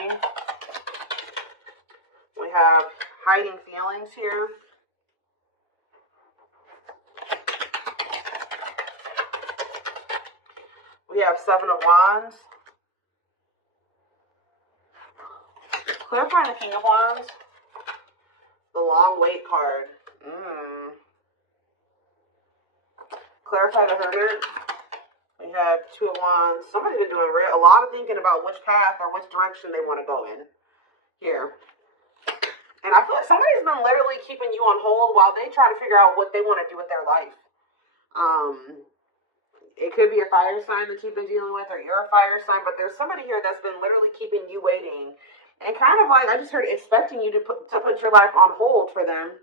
energy. We have hiding feelings here. We have Seven of Wands. Clarifying the King of Wands. The Long Wait card. Clarify the Hermit. We have Two of Wands. Somebody's been doing a lot of thinking about which path or which direction they want to go in here. And I feel like somebody's been literally keeping you on hold while they try to figure out what they want to do with their life. It could be a fire sign that you've been dealing with, or you're a fire sign, but there's somebody here that's been literally keeping you waiting. And kind of like, I just heard expecting you to put your life on hold for them.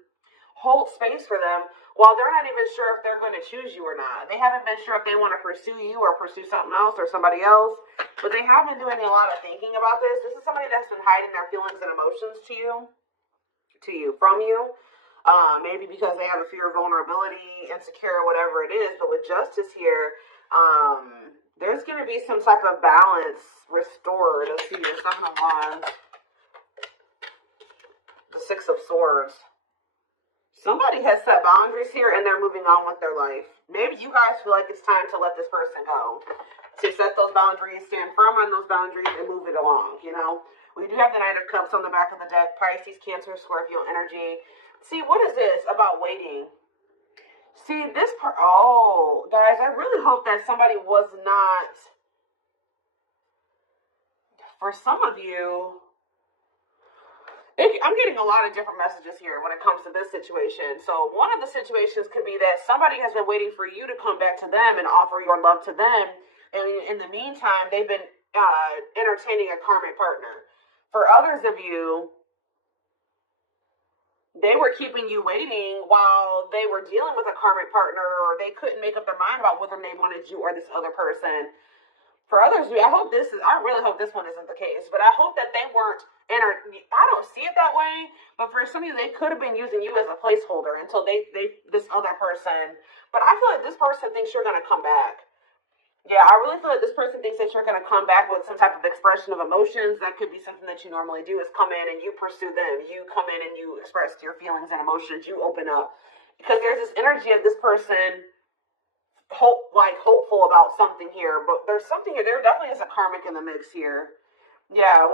Hold space for them while they're not even sure if they're going to choose you or not. They haven't been sure if they want to pursue you or pursue something else or somebody else. But they have been doing a lot of thinking about this. This is somebody that's been hiding their feelings and emotions from you. Maybe because they have a fear of vulnerability, insecure, whatever it is. But with Justice here, there's going to be some type of balance restored. Let's see, the Seven of Wands. The Six of Swords. Somebody has set boundaries here and they're moving on with their life. Maybe you guys feel like it's time to let this person go. To set those boundaries, stand firm on those boundaries, and move it along, you know. We do have the Knight of Cups on the back of the deck. Pisces, Cancer, Scorpio energy. See, what is this about waiting? See, this part. Oh, guys, I really hope that somebody was not. For some of you, I'm getting a lot of different messages here when it comes to this situation. So one of the situations could be that somebody has been waiting for you to come back to them and offer your love to them. And in the meantime, they've been entertaining a karmic partner. For others of you, they were keeping you waiting while they were dealing with a karmic partner, or they couldn't make up their mind about whether they wanted you or this other person. For others, I really hope this one isn't the case, but I hope that they weren't I don't see it that way, but for some of you, they could have been using you as a placeholder until this other person. But I feel like this person thinks you're going to come back. Yeah, I really feel like this person thinks that you're going to come back with some type of expression of emotions. That could be something that you normally do, is come in and you pursue them. You come in and you express your feelings and emotions. You open up. Because there's this energy of this person hopeful about something here. But there's something here. There definitely is a karmic in the mix here. Yeah,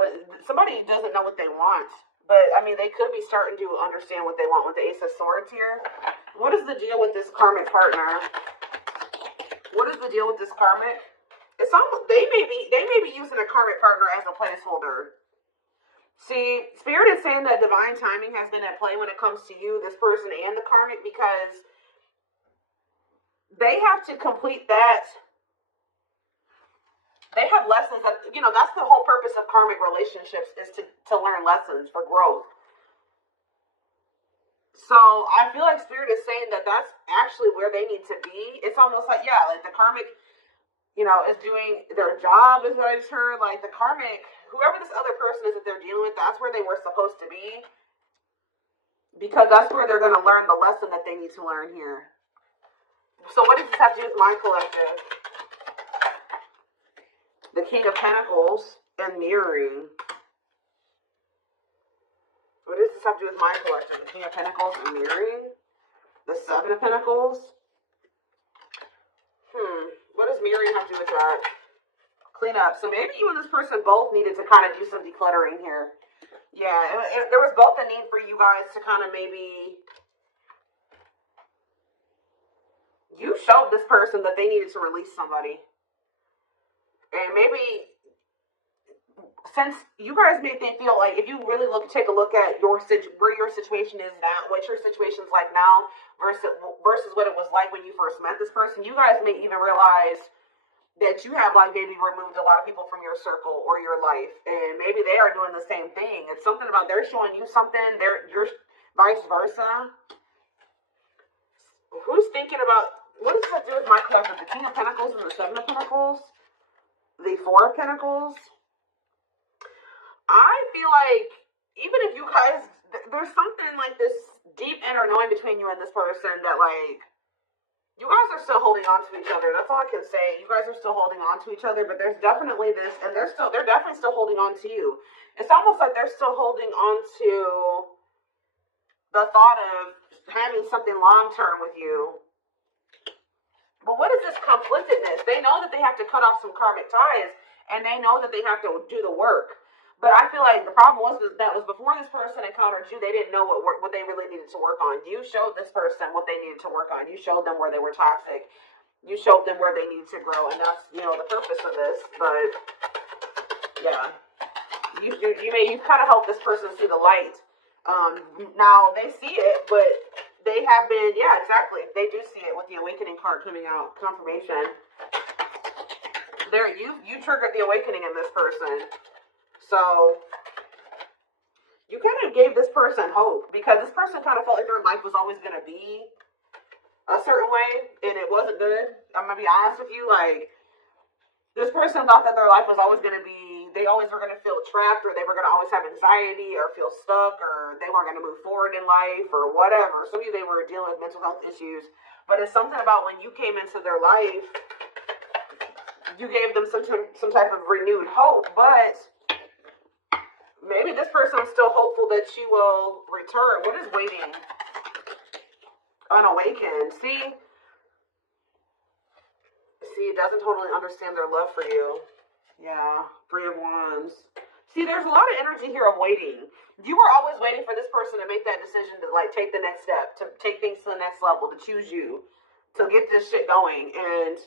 somebody doesn't know what they want. But, I mean, they could be starting to understand what they want with the Ace of Swords here. What is the deal with this karmic partner? What is the deal with this karmic? It's almost, they may be using a karmic partner as a placeholder. See, Spirit is saying that divine timing has been at play when it comes to you, this person, and the karmic, because they have to complete that. They have lessons that, that's the whole purpose of karmic relationships, is to learn lessons for growth. So I feel like Spirit is saying that that's actually where they need to be. It's almost like, like the karmic, is doing their job, is what I just heard. Like the karmic, whoever this other person is that they're dealing with, that's where they were supposed to be. Because that's where they're going to learn the lesson that they need to learn here. So what does this have to do with my collective? The King of Pentacles and mirroring. What does this have to do with my collective? The King of Pentacles and mirroring. The Seven of Pentacles. What does mirroring have to do with that? Clean up. So maybe you and this person both needed to kind of do some decluttering here. Yeah, there was both a need for you guys to kind of maybe... You showed this person that they needed to release somebody. And maybe, since you guys made them feel like, if you really take a look at where your situation is now, what your situation's like now, versus what it was like when you first met this person, you guys may even realize that you have maybe removed a lot of people from your circle or your life, and maybe they are doing the same thing. It's something about they're showing you something, you're vice versa. Who's thinking about, what does that do with my collective? The King of Pentacles and the Seven of Pentacles? The Four of Pentacles. I feel like even if you guys, there's something like this deep inner knowing between you and this person that you guys are still holding on to each other. That's all I can say. You guys are still holding on to each other, but there's definitely this, and they're definitely still holding on to you. It's almost like they're still holding on to the thought of having something long-term with you. But what is this conflictedness? They know that they have to cut off some karmic ties, and they know that they have to do the work. But I feel like the problem was that was before this person encountered you, they didn't know what they really needed to work on. You showed this person what they needed to work on. You showed them where they were toxic. You showed them where they needed to grow, and that's, the purpose of this. But yeah, you kind of helped this person see the light. Now they see it, but they have been, yeah, exactly. They do see it with the awakening card coming out, confirmation. There, you triggered the awakening in this person. So you kind of gave this person hope, because this person kind of felt like their life was always going to be a certain way, and it wasn't good. I'm going to be honest with you, like, this person thought that their life was always going to be, they always were going to feel trapped, or they were going to always have anxiety, or feel stuck, or they weren't going to move forward in life, or whatever. So maybe they were dealing with mental health issues. But it's something about when you came into their life, you gave them some type of renewed hope. But maybe this person is still hopeful that you will return. What is waiting? Unawakened. See, it doesn't totally understand their love for you. Yeah, 3 of Wands. See, there's a lot of energy here of waiting. You were always waiting for this person to make that decision to, like, take the next step, to take things to the next level, to choose you, to get this shit going. And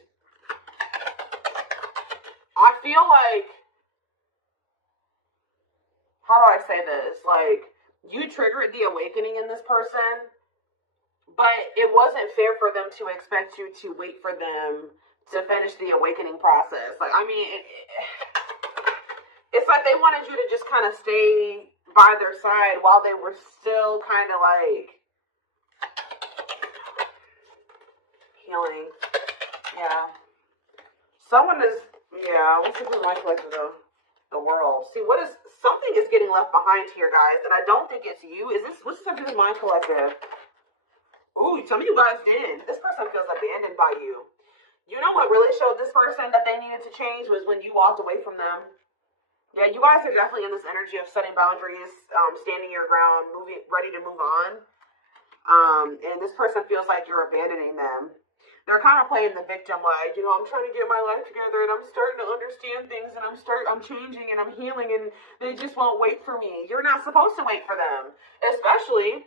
I feel like, how do I say this? Like, you triggered the awakening in this person, but it wasn't fair for them to expect you to wait for them to finish the awakening process. Like, I mean, it's like they wanted you to just kind of stay by their side while they were still kind of like healing. Yeah. Someone is, yeah, let's see who's my collective though. The world. See, something is getting left behind here, guys, and I don't think it's you. What's something in my collective? Ooh, some of you guys did. This person feels abandoned by you. You know what really showed this person that they needed to change was when you walked away from them. Yeah, you guys are definitely in this energy of setting boundaries, standing your ground, ready to move on. And this person feels like you're abandoning them. They're kind of playing the victim, like, I'm trying to get my life together, and I'm starting to understand things, and I'm changing, and I'm healing, and they just won't wait for me. You're not supposed to wait for them, especially.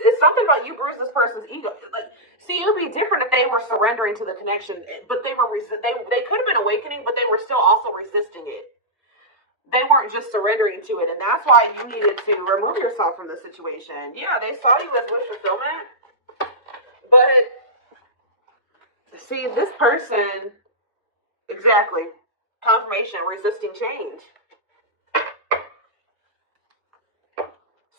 It's something about you bruised this person's ego. Like, see, it would be different if they were surrendering to the connection, but they could have been awakening, but they were still also resisting it. They weren't just surrendering to it, and that's why you needed to remove yourself from the situation. Yeah, they saw you as wish fulfillment, but see, this person, exactly, confirmation, resisting change.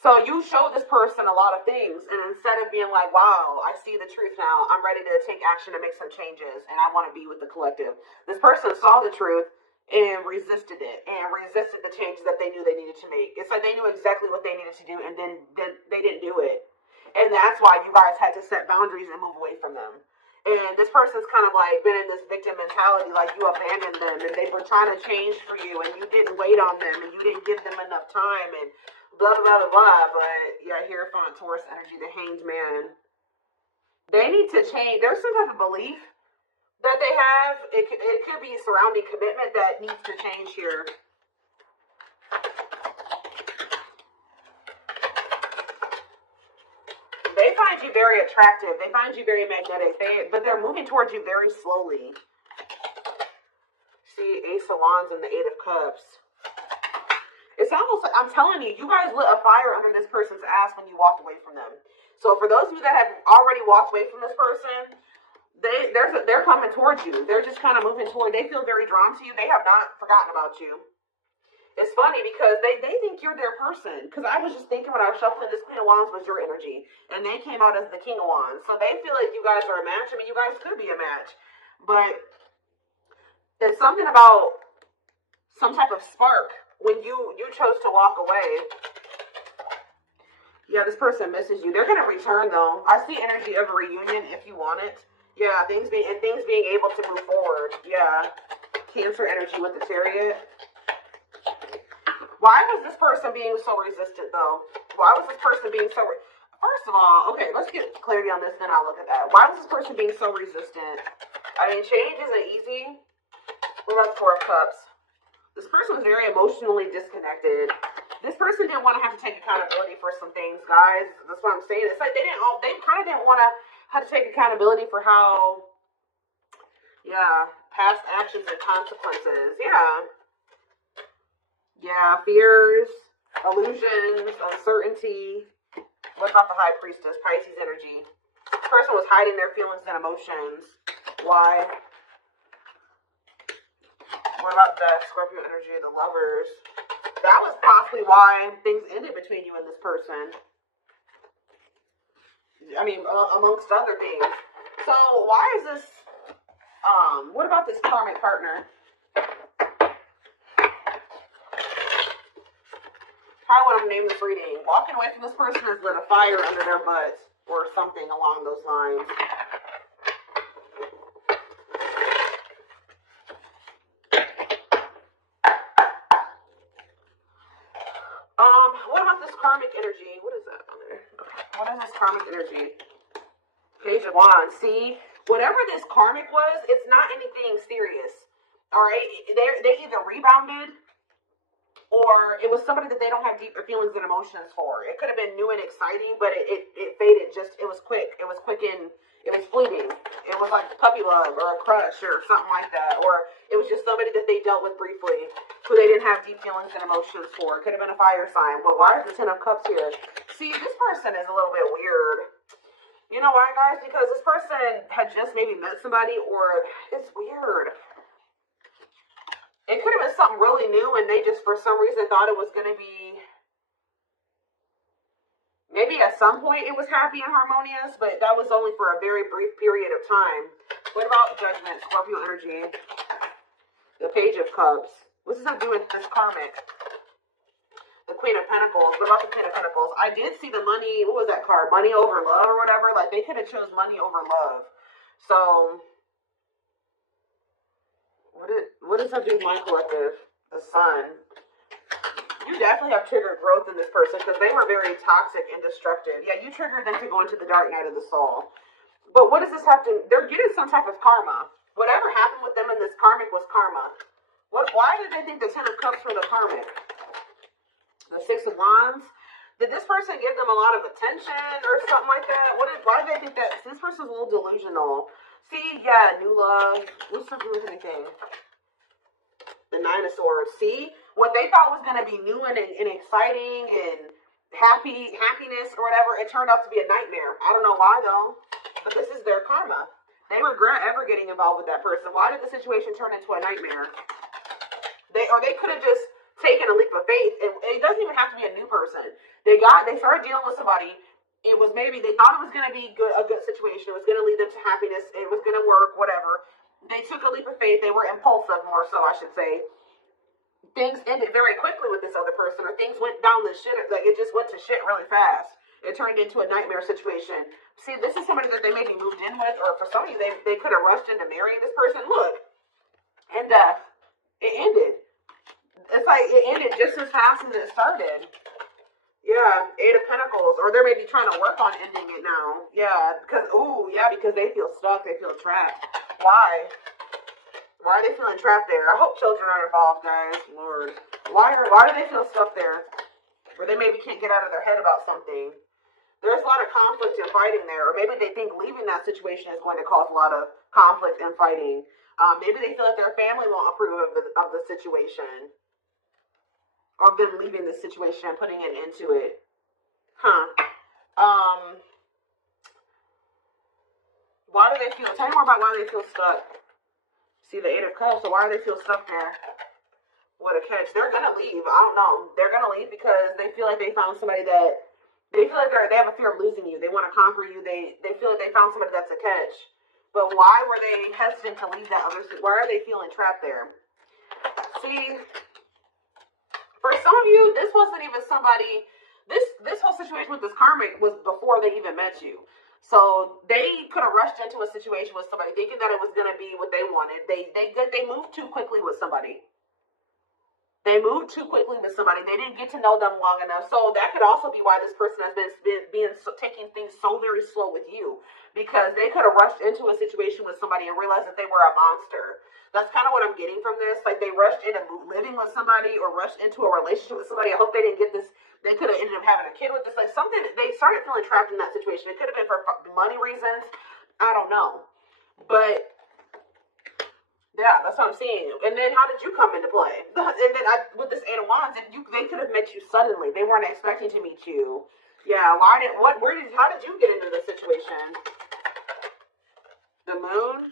So you showed this person a lot of things, and instead of being like, wow, I see the truth now, I'm ready to take action to make some changes, and I want to be with the collective. This person saw the truth and resisted it, and resisted the changes that they knew they needed to make. It's like they knew exactly what they needed to do, and then they didn't do it. And that's why you guys had to set boundaries and move away from them. And this person's kind of like been in this victim mentality, like you abandoned them, and they were trying to change for you, and you didn't wait on them, and you didn't give them enough time, and blah, blah, blah, blah. But yeah, Hierophant, Taurus energy, the Hanged Man. They need to change. There's some type of belief that they have. It could be surrounding commitment that needs to change here. They find you very attractive. They find you very magnetic. But they're moving towards you very slowly. See, Ace of Wands and the Eight of Cups. It's almost like, I'm telling you, you guys lit a fire under this person's ass when you walked away from them. So for those of you that have already walked away from this person, they're coming towards you. They're just kind of moving toward. They feel very drawn to you. They have not forgotten about you. It's funny because they think you're their person. Because I was just thinking when I was shuffling, this Queen of Wands was your energy. And they came out as the King of Wands. So they feel like you guys are a match. I mean, you guys could be a match. But there's something about some type of spark when you chose to walk away. Yeah, this person misses you. They're going to return, though. I see energy of a reunion if you want it. Yeah, things being able to move forward. Yeah. Cancer energy with the Chariot. Why was this person being so resistant, though? Why was this person being so... First of all, okay, let's get clarity on this, then I'll look at that. Why was this person being so resistant? I mean, change isn't easy. What about the Four of Cups? This person was very emotionally disconnected. This person didn't want to have to take accountability for some things, guys. That's what I'm saying. It's like they kind of didn't want to have to take accountability for how, yeah, past actions and consequences. Yeah, fears, illusions, uncertainty. What about the High Priestess, Pisces energy? This person was hiding their feelings and emotions. Why? What about the Scorpio energy, the Lovers? That was possibly why things ended between you and this person. I mean, amongst other things. So, why is this, what about this karmic partner? How would I name this reading? Walking away from this person has lit a fire under their butts, or something along those lines. What about this karmic energy? What is that on there? Okay. What is this karmic energy? Page of Wands. See, whatever this karmic was, it's not anything serious. All right, they either rebounded, or it was somebody that they don't have deeper feelings and emotions for. It could have been new and exciting, but it faded. It was quick. It was quick and it was fleeting. It was like puppy love or a crush or something like that. Or it was just somebody that they dealt with briefly who they didn't have deep feelings and emotions for. It could have been a fire sign. But why is the Ten of Cups here? See, this person is a little bit weird. You know why, guys? Because this person had just maybe met somebody, or it's weird. It could have been something really new, and they just, for some reason, thought it was going to be... Maybe at some point it was happy and harmonious, but that was only for a very brief period of time. What about Judgment, Scorpio energy? The Page of Cups. What does that do with this karmic? The Queen of Pentacles. What about the Queen of Pentacles? I did see the money, what was that card? Money over love or whatever. Like, they could have chose money over love. So... What does that do with my collective? The Sun. You definitely have triggered growth in this person because they were very toxic and destructive. Yeah, you triggered them to go into the dark night of the soul. But what does this have to... They're getting some type of karma. Whatever happened with them in this karmic was karma. Why did they think the Ten of Cups were the karmic? The Six of Wands? Did this person give them a lot of attention or something like that? Why do they think that? This person's a little delusional. See, yeah, new love. What's the do with anything? The Nine of Swords. See, what they thought was going to be new and exciting and happiness or whatever, it turned out to be a nightmare. I don't know why though, but this is their karma. They regret ever getting involved with that person. Why did the situation turn into a nightmare? They could have just taken a leap of faith, and it doesn't even have to be a new person. They started dealing with somebody. It was maybe they thought it was going to be a good situation. It was going to lead them to happiness. It was going to work, whatever. They took a leap of faith. They were impulsive, more so, I should say. Things ended very quickly with this other person, or things went down the shit. Like, it just went to shit really fast. It turned into a nightmare situation. See, this is somebody that they maybe moved in with, or for some reason, they could have rushed into marrying this person. Look, and it ended. It's like it ended just as fast as it started. Yeah, Eight of Pentacles, or they're maybe trying to work on ending it now. Yeah, because they feel stuck, they feel trapped. Why? Why are they feeling trapped there? I hope children aren't involved, guys. Lord. Why do they feel stuck there? Where they maybe can't get out of their head about something. There's a lot of conflict and fighting there. Or maybe they think leaving that situation is going to cause a lot of conflict and fighting. Maybe they feel that their family won't approve of the situation. Or them leaving the situation and putting an end to it. Why do they feel... Tell me more about why they feel stuck. See the Eight of Cups, so why do they feel stuck there? What a catch. They're going to leave. I don't know. They're going to leave because they feel like they found somebody that... They feel like they have a fear of losing you. They want to conquer you. They feel like they found somebody that's a catch. But why were they hesitant to leave that other... Why are they feeling trapped there? See... For some of you, this wasn't even somebody... This whole situation with this karmic was before they even met you. So they could have rushed into a situation with somebody thinking that it was going to be what they wanted. They moved too quickly with somebody. They moved too quickly with somebody. They didn't get to know them long enough. So that could also be why this person has taking things so very slow with you, because they could have rushed into a situation with somebody and realized that they were a monster. That's kind of what I'm getting from this. Like they rushed into living with somebody or rushed into a relationship with somebody. I hope they didn't get this. They could have ended up having a kid with this. Like something, they started feeling trapped in that situation. It could have been for money reasons. I don't know. But yeah, that's what I'm seeing. And then how did you come into play? And then with this Eight of Wands, they could have met you suddenly. They weren't expecting to meet you. Yeah, how did you get into this situation? The Moon?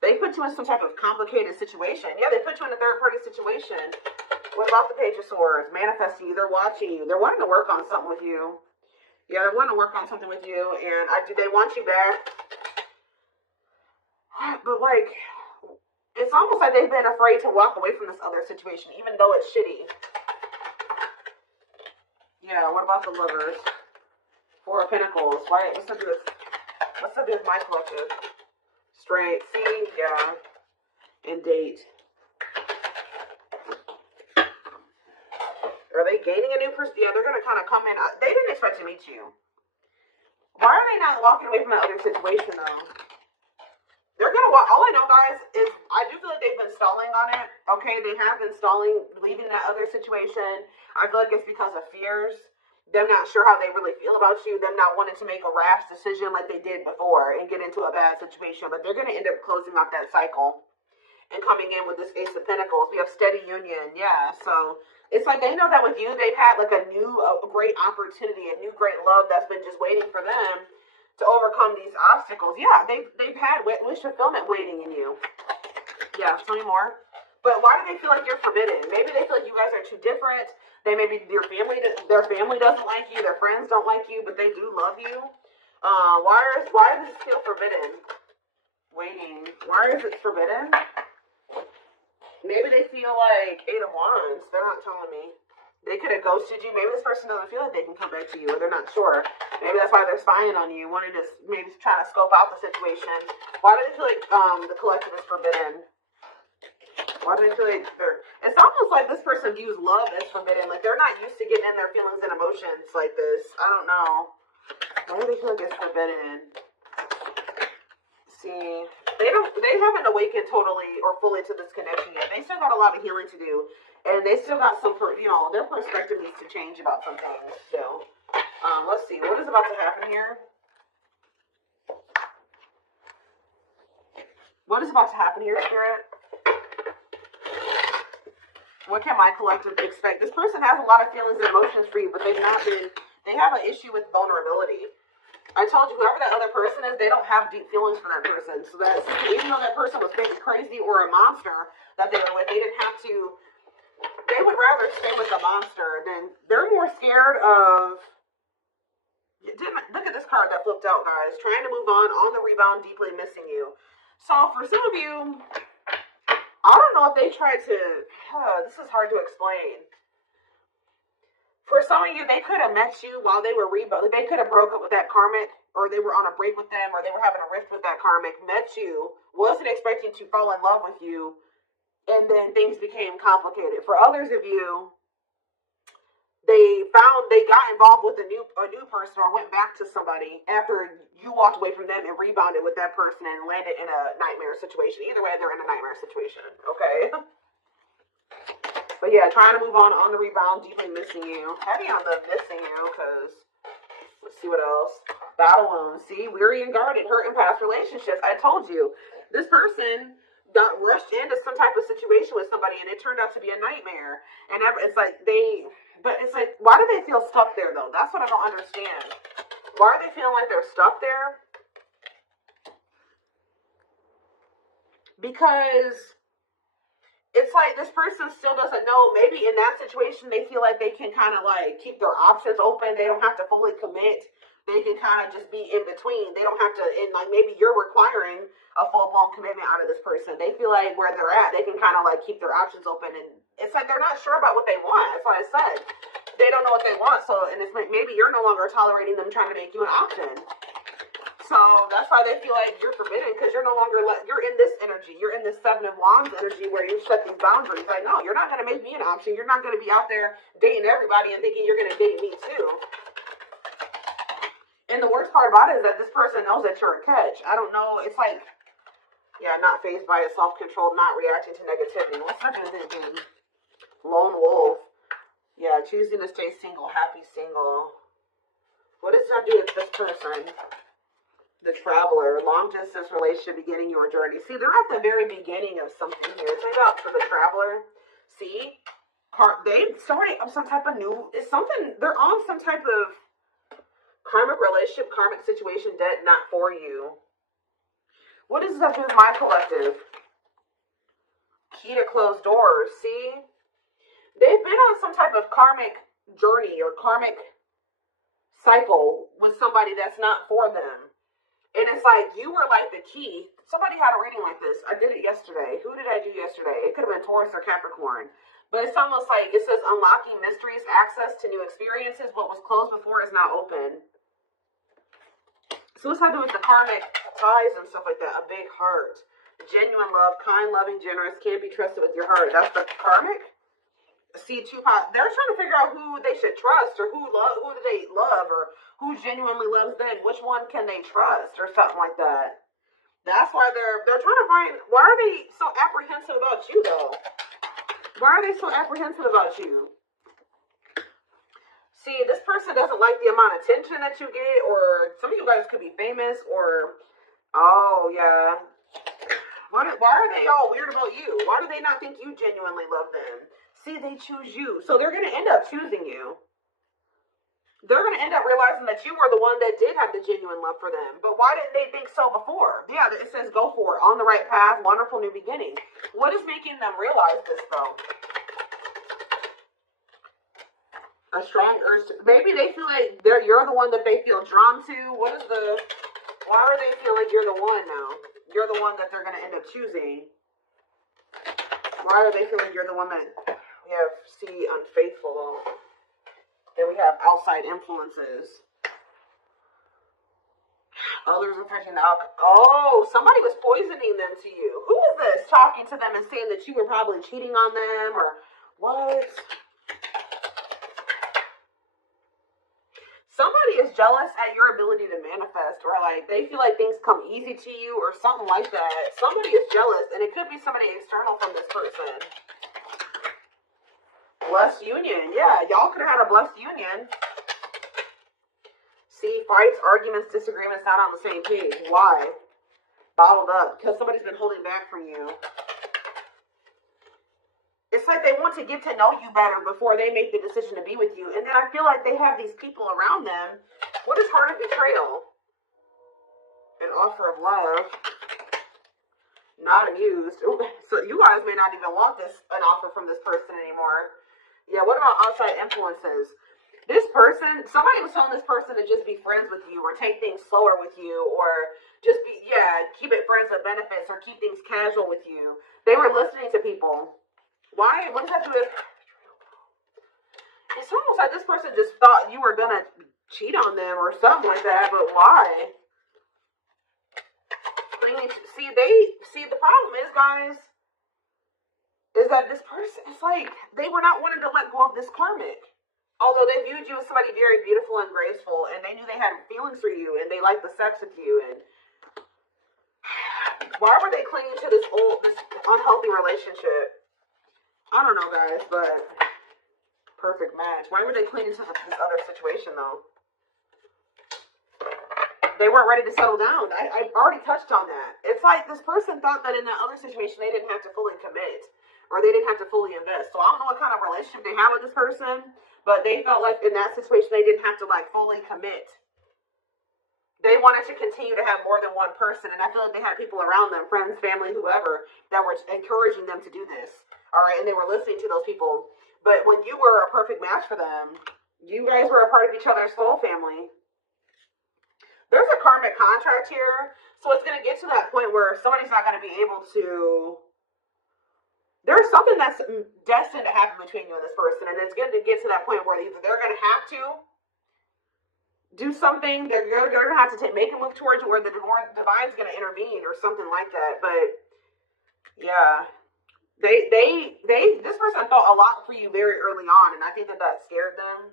They put you in some type of complicated situation. Yeah, they put you in a third-party situation. What about the Page of Swords? Manifesting you. They're watching you. They're wanting to work on something with you. Yeah, they're wanting to work on something with you. And they want you back. But, like, it's almost like they've been afraid to walk away from this other situation, even though it's shitty. Yeah, what about the Lovers? Four of Pentacles. Why? What's up with my collective? Straight. See? Yeah. And date. Are they gaining a new person? Yeah, they're going to kind of come in. They didn't expect to meet you. Why are they not walking away from that other situation, though? They're going to walk. All I know, guys, is I do feel like they've been stalling on it. Okay, they have been stalling, leaving that other situation. I feel like it's because of fears. Them not sure how they really feel about you. Them not wanting to make a rash decision like they did before and get into a bad situation. But they're going to end up closing out that cycle and coming in with this Ace of Pentacles. We have steady union. Yeah, so it's like they know that with you, they've had like a great opportunity, a new great love that's been just waiting for them to overcome these obstacles. Yeah, they've had wish fulfillment waiting in you. Yeah, tell me more. But why do they feel like you're forbidden? Maybe they feel like you guys are too different. Their family doesn't like you. Their friends don't like you, but they do love you. Why does this feel forbidden? Waiting. Why is it forbidden? Maybe they feel like Eight of Wands. They're not telling me. They could have ghosted you. Maybe this person doesn't feel like they can come back to you, or they're not sure. Maybe that's why they're spying on you, wanting to maybe trying to scope out the situation. Why do they feel like the collective is forbidden? Why do they feel like it's almost like this person views love as forbidden. Like they're not used to getting in their feelings and emotions like this. I don't know. Why do they feel like it's forbidden? See, they haven't awakened totally or fully to this connection yet. They still got a lot of healing to do. And they still got some, their perspective needs to change about some things still. Let's see. What is about to happen here? What is about to happen here, Spirit? What can my collective expect? This person has a lot of feelings and emotions for you, but they have an issue with vulnerability. I told you, whoever that other person is, they don't have deep feelings for that person. So that even though that person was maybe crazy or a monster that they were with, they didn't have to. They would rather stay with the monster than they're more scared of. Look at this card that flipped out, guys. Trying to move on the rebound, deeply missing you. So for some of you, I don't know if they tried to. This is hard to explain. For some of you, they could have met you while they were rebound. They could have broke up with that karmic, or they were on a break with them, or they were having a rift with that karmic. Met you, wasn't expecting to fall in love with you. And then things became complicated. For others of you, they got involved with a new person or went back to somebody after you walked away from them and rebounded with that person and landed in a nightmare situation. Either way, they're in a nightmare situation. Okay. But yeah, trying to move on the rebound, deeply missing you. Heavy on the missing you, because let's see what else. Battle wounds. See, weary and guarded, hurt in past relationships. I told you, this person got rushed into some type of situation with somebody, and it turned out to be a nightmare. And it's like why do they feel stuck there, though? That's what I don't understand. Why are they feeling like they're stuck there? Because it's like this person still doesn't know. Maybe in that situation, they feel like they can kind of like keep their options open. They don't have to fully commit. They can kind of just be in between. They don't have to, and like maybe you're requiring a full-blown commitment out of this person. They feel like where they're at, they can kind of like keep their options open. And it's like they're not sure about what they want. That's what I said. They don't know what they want. So, and it's like maybe you're no longer tolerating them trying to make you an option. So that's why they feel like you're forbidden, because you're no longer you're in this energy. You're in this Seven of Wands energy where you set these boundaries. Like, no, you're not going to make me an option. You're not going to be out there dating everybody and thinking you're going to date me too. And the worst part about it is that this person knows that you're a catch. I don't know. It's like, yeah, not fazed by it, self-controlled, not reacting to negativity. What's that going to do? Lone wolf. Yeah, choosing to stay single, happy single. What does that do with this person? The traveler, long distance relationship, beginning your journey. See, they're at the very beginning of something here. It's about for the traveler. See, they starting up some type of new. It's something. They're on some type of karmic relationship, karmic situation, debt not for you. What does that do with my collective? Key to closed doors. See, they've been on some type of karmic journey or karmic cycle with somebody that's not for them. And it's like, you were like the key. Somebody had a reading like this. I did it yesterday. Who did I do yesterday? It could have been Taurus or Capricorn. But it's almost like, it says unlocking mysteries, access to new experiences. What was closed before is now open. So what's that do with the karmic ties and stuff like that? A big heart. Genuine love, kind, loving, generous, can't be trusted with your heart. That's the karmic. See, they're trying to figure out who they should trust, or who do they love, or who genuinely loves them. Which one can they trust, or something like that. That's why they're trying to find. Why are they so apprehensive about you, though? Why are they so apprehensive about you? See, this person doesn't like the amount of attention that you get, or some of you guys could be famous, or oh yeah. Why are they all weird about you? Why do they not think you genuinely love them? See, they choose you. So they're going to end up choosing you. They're going to end up realizing that you were the one that did have the genuine love for them. But why didn't they think so before? Yeah, it says go for it. On the right path, wonderful new beginning. What is making them realize this, though? A strong urge to, maybe they feel like you're the one that they feel drawn to. Why do they feel like you're the one now? You're the one that they're going to end up choosing. Why do they feel like you're the one that... We have C, unfaithful. Then we have outside influences. Others affecting the alcohol. Oh, somebody was poisoning them to you. Who is this talking to them and saying that you were probably cheating on them or what? Somebody is jealous at your ability to manifest, or like they feel like things come easy to you or something like that. Somebody is jealous, and it could be somebody external from this person. Blessed union. Yeah, y'all could have had a blessed union. See, fights, arguments, disagreements, not on the same page. Why? Bottled up. Because somebody's been holding back from you. It's like they want to get to know you better before they make the decision to be with you. And then I feel like they have these people around them. What is heart of betrayal? An offer of love. Not amused. Ooh, so you guys may not even want an offer from this person anymore. Yeah, what about outside influences? This person, somebody was telling this person to just be friends with you or take things slower with you or just keep it friends with benefits or keep things casual with you. They were listening to people. Why? What does that do with... It's almost like this person just thought you were going to cheat on them or something like that, but why? See, the problem is, guys, is that this person, it's like they were not wanting to let go of this karmic. Although they viewed you as somebody very beautiful and graceful, and they knew they had feelings for you, and they liked the sex with you, and why were they clinging to this unhealthy relationship? I don't know, guys, but perfect match. Why were they clinging to this other situation, though? They weren't ready to settle down. I already touched on that. It's like this person thought that in that other situation they didn't have to fully commit, or they didn't have to fully invest. So I don't know what kind of relationship they have with this person, but they felt like in that situation they didn't have to fully commit. They wanted to continue to have more than one person, and I feel like they had people around them, friends, family, whoever, that were encouraging them to do this. All right, and they were listening to those people. But when you were a perfect match for them, you guys were a part of each other's soul family. There's a karmic contract here, so it's going to get to that point where somebody's not going to be able to... There's something that's destined to happen between you and this person, and it's going to get to that point where either they're going to have to do something. You're going to have to make a move towards you, or the divine's going to intervene or something like that. But yeah, this person felt a lot for you very early on, and I think that scared them.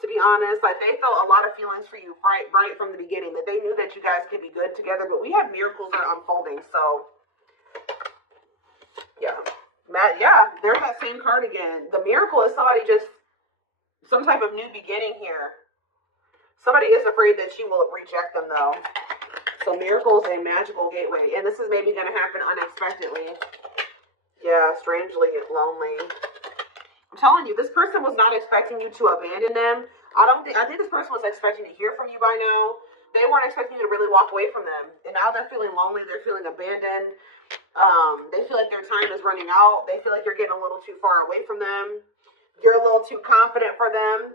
To be honest, like they felt a lot of feelings for you right from the beginning. That they knew that you guys could be good together. But we have miracles that are unfolding. So yeah, yeah, there's that same card again. The miracle is somebody just some type of new beginning here. Somebody is afraid that you will reject them though. So miracles and magical gateway, and this is maybe going to happen unexpectedly. Yeah, strangely lonely. I'm telling you, this person was not expecting you to abandon them. I think this person was expecting to hear from you by now. They weren't expecting you to really walk away from them. And now they're feeling lonely. They're feeling abandoned. They feel like their time is running out. They feel like you're getting a little too far away from them. You're a little too confident for them.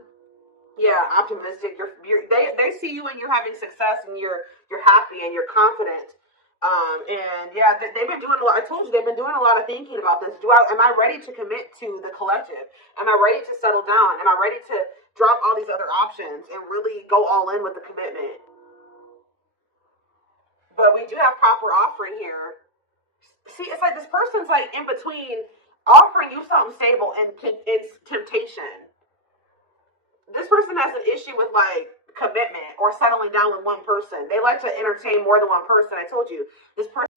Yeah, optimistic. They see you and you're having success and you're happy and you're confident. And yeah, they've been doing a lot. I told you they've been doing a lot of thinking about this. Am I ready to commit to the collective? Am I ready to settle down? Am I ready to drop all these other options and really go all in with the commitment? But we do have proper offering here. See, it's like this person's like in between offering you something stable and it's temptation. This person has an issue with like commitment or settling down with one person. They like to entertain more than one person. I told you this person